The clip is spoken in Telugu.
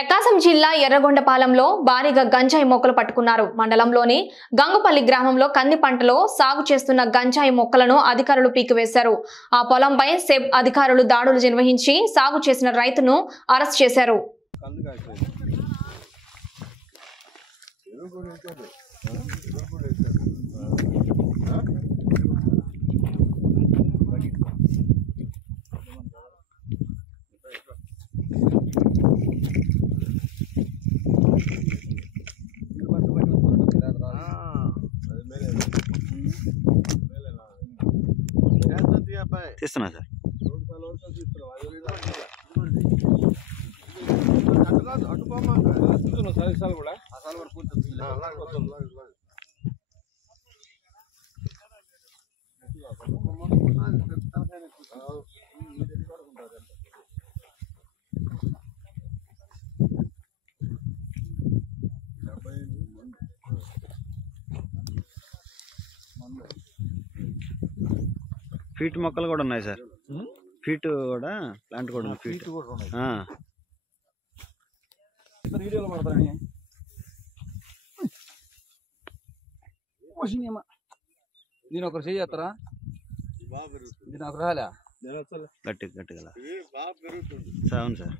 ప్రకాశం జిల్లా ఎర్రగొండపాలెంలో భారీగా గంజాయి మొక్కలు పట్టుకున్నారు. మండలంలోని గంగుపల్లి గ్రామంలో కంది పంటలో సాగు చేస్తున్న గంజాయి మొక్కలను అధికారులు పీకివేశారు. ఆ పొలంపై సెబ్ అధికారులు దాడులు నిర్వహించి సాగు చేసిన రైతును అరెస్ట్ చేశారు. తీస్తున్నా సార్. ఫీట్ మొక్కలు కూడా ఉన్నాయి సార్. ఫీట్ కూడా ప్లాంట్ కూడా ఉంది. ఫీట్ వీడియోలో పడతాను. దీని ఒకరు చేస్తారా? దీని ఒకరు రాలే గట్టిగా అవును సార్.